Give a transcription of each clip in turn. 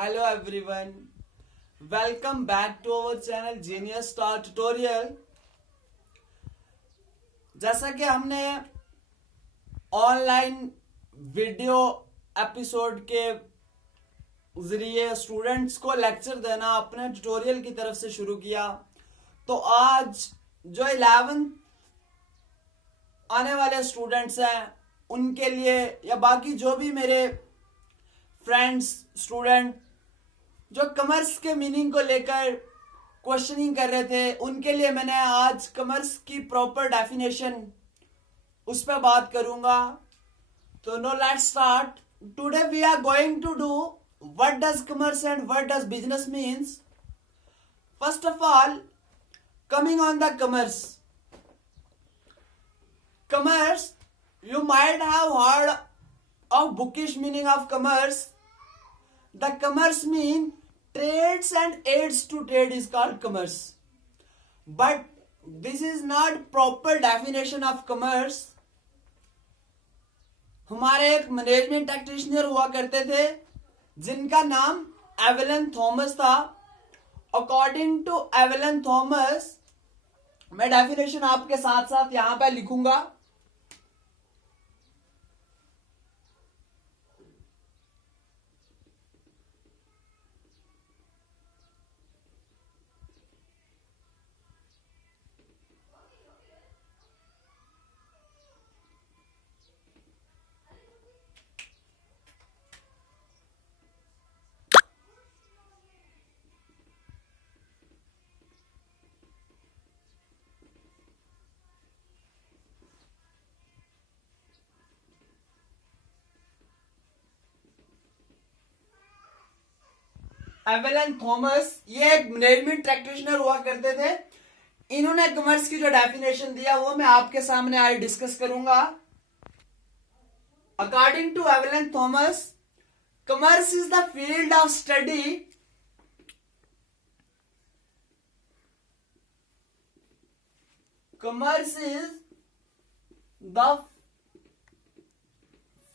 Hello everyone. Welcome back to our channel Genius Star Tutorial. जैसा कि हमने online video episode के जरिए स्टूडेंट्स को लेक्चर देना अपने ट्यूटोरियल की तरफ से शुरू किया, तो आज जो 11th आने वाले स्टूडेंट्स हैं उनके लिए या बाकी जो भी मेरे फ्रेंड्स स्टूडेंट जो कॉमर्स के मीनिंग को लेकर क्वेश्चनिंग कर रहे थे, उनके लिए मैंने आज कॉमर्स की प्रॉपर डेफिनेशन उस पर बात करूंगा. तो now let's start. Today we are going to do what does commerce and what does business means. First of all, coming on the commerce, you might have heard of bookish meaning of commerce. The commerce mean trades and aids to trade is called commerce, but this is not proper definition of commerce. हमारे एक management practitioner हुआ करते थे जिनका नाम एवलन Thomas था. According to Evelyn Thomas, मैं definition आपके साथ साथ यहां पर लिखूंगा. एवलन थॉमस ये एक मैनेजमेंट प्रैक्टिशनर हुआ करते थे. इन्होंने कॉमर्स की जो डेफिनेशन दिया वो मैं आपके सामने आज डिस्कस करूंगा. According to Evelyn Thomas, commerce is the field of study commerce is the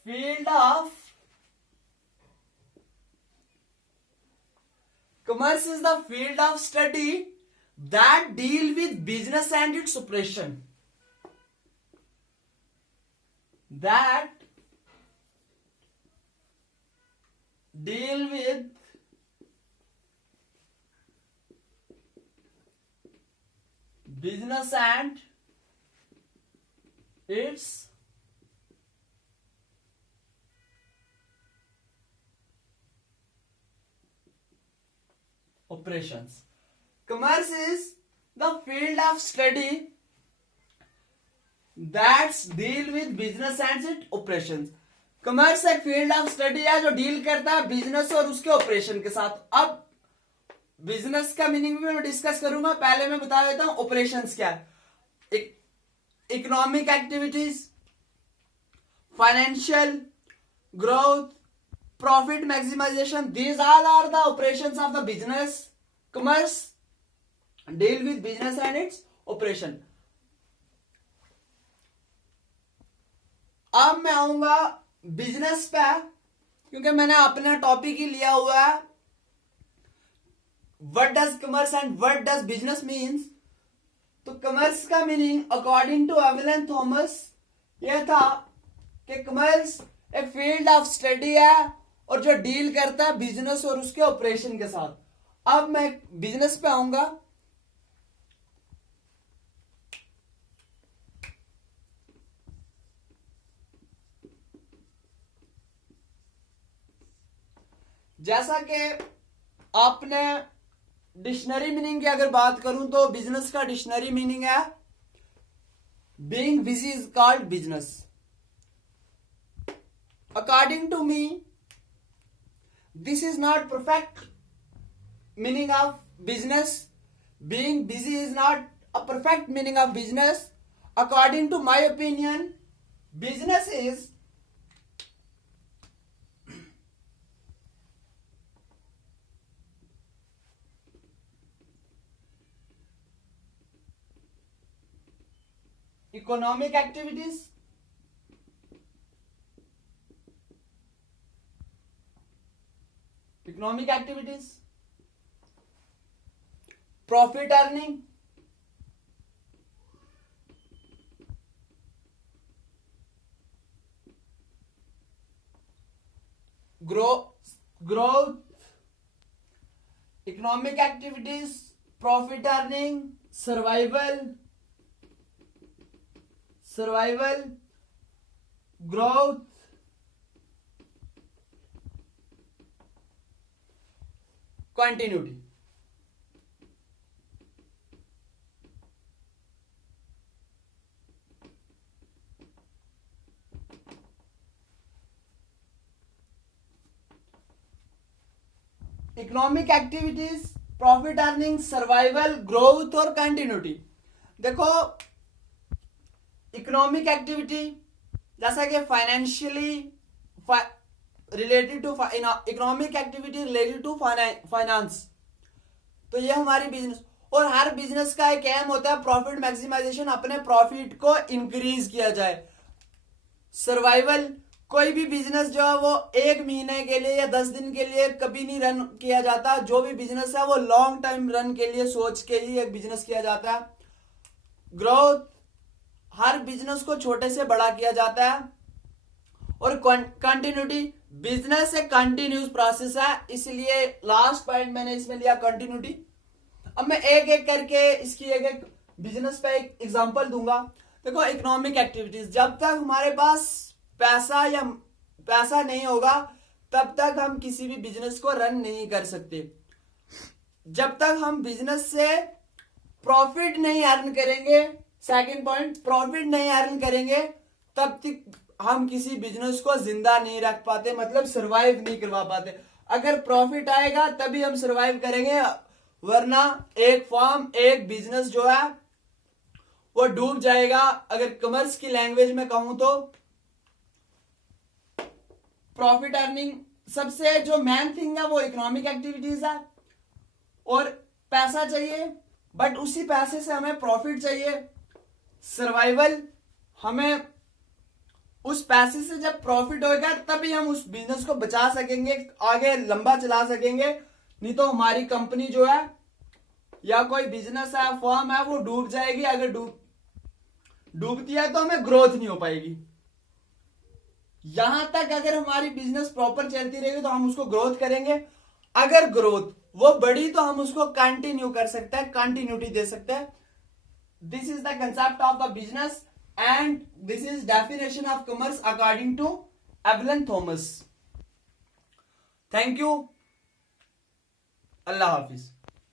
field of Commerce is the field of study that deal with business and its operation. That deal with business and its operations. Commerce is the field of study that deal with business and its operations. Commerce एक field of study है जो deal करता है business और उसके operation के साथ. अब बिजनेस का मीनिंग भी मैं डिस्कस करूंगा. पहले मैं बता देता हूं ऑपरेशंस क्या है. Economic activities, financial growth, profit maximization, these all are the operations of the business. Commerce deal with business and its operation. अब मैं आऊंगा बिजनेस पे, क्योंकि मैंने अपना टॉपिक ही लिया हुआ है what does commerce and what does business means. तो कॉमर्स का meaning according to Evelyn Thomas यह था कि कॉमर्स एक फील्ड ऑफ स्टडी है और जो डील करता है बिजनेस और उसके ऑपरेशन के साथ. अब मैं बिजनेस पे आऊंगा. जैसा कि आपने डिक्शनरी मीनिंग की अगर बात करूं तो बिजनेस का डिक्शनरी मीनिंग है being busy is called business. According to me, this is not perfect meaning of business. Being busy is not a perfect meaning of business. According to my opinion, business is economic activities economic activities, profit earning, growth, economic activities, profit earning, survival, growth, continuity. Economic activities, profit earning, survival, growth और continuity. देखो economic activity जैसा कि financially related to economic activity related to finance, तो ये हमारी business, और हर business का एक एम होता है प्रॉफिट मैक्सिमाइजेशन, अपने प्रॉफिट को इंक्रीज किया जाए। सर्वाइवल, कोई भी बिजनेस जो है वो एक महीने के लिए या 10 दिन के लिए कभी नहीं रन किया जाता। जो भी बिजनेस है वो लॉन्ग टाइम रन के लिए सोच के ही एक बिजनेस किया जाता है। ग्रोथ, हर बिजनेस को छोटे से बड़ा किया जाता है। और कंटिन्यूटी, बिजनेस एक कंटिन्यूस प्रोसेस है, इसलिए लास्ट पॉइंट मैंने इसमें लिया कंटिन्यूटी। अब मैं एक एक करके इसकी एक एक बिजनेस पे एक एग्जांपल दूंगा। देखो इकोनॉमिक एक्टिविटीज, जब तक हमारे पास पैसा नहीं होगा तब तक हम किसी भी बिजनेस को रन नहीं कर सकते। जब तक हम बिजनेस से प्रॉफिट नहीं अर्न करेंगे, सेकंड पॉइंट, प्रॉफिट नहीं अर्न करेंगे तब तक हम किसी बिजनेस को जिंदा नहीं रख पाते, मतलब सरवाइव नहीं करवा पाते। अगर प्रॉफिट आएगा तभी हम सरवाइव करेंगे, वरना एक फॉर्म, एक बिजनेस जो है वो डूब जाएगा। अगर कॉमर्स की लैंग्वेज में कहूं तो प्रॉफिट अर्निंग सबसे जो मेन थिंग है वो इकोनॉमिक एक्टिविटीज है, और पैसा चाहिए बट उसी पैसे से हमें प्रॉफिट चाहिए। सर्वाइवल, हमें उस पैसे से जब प्रॉफिट होगा तभी हम उस बिजनेस को बचा सकेंगे, आगे लंबा चला सकेंगे, नहीं तो हमारी कंपनी जो है या कोई बिजनेस है, फर्म है, वो डूब जाएगी। अगर डूबती है तो हमें ग्रोथ नहीं हो पाएगी। यहां तक अगर हमारी बिजनेस प्रॉपर चलती रहेगी तो हम उसको ग्रोथ करेंगे। अगर ग्रोथ वो बढ़ी तो हम उसको कंटिन्यू कर सकते हैं, कंटिन्यूटी दे सकते हैं। This is the concept of the business and this is definition of commerce according to Evelyn Thomas. Thank you, अल्लाह हाफिज।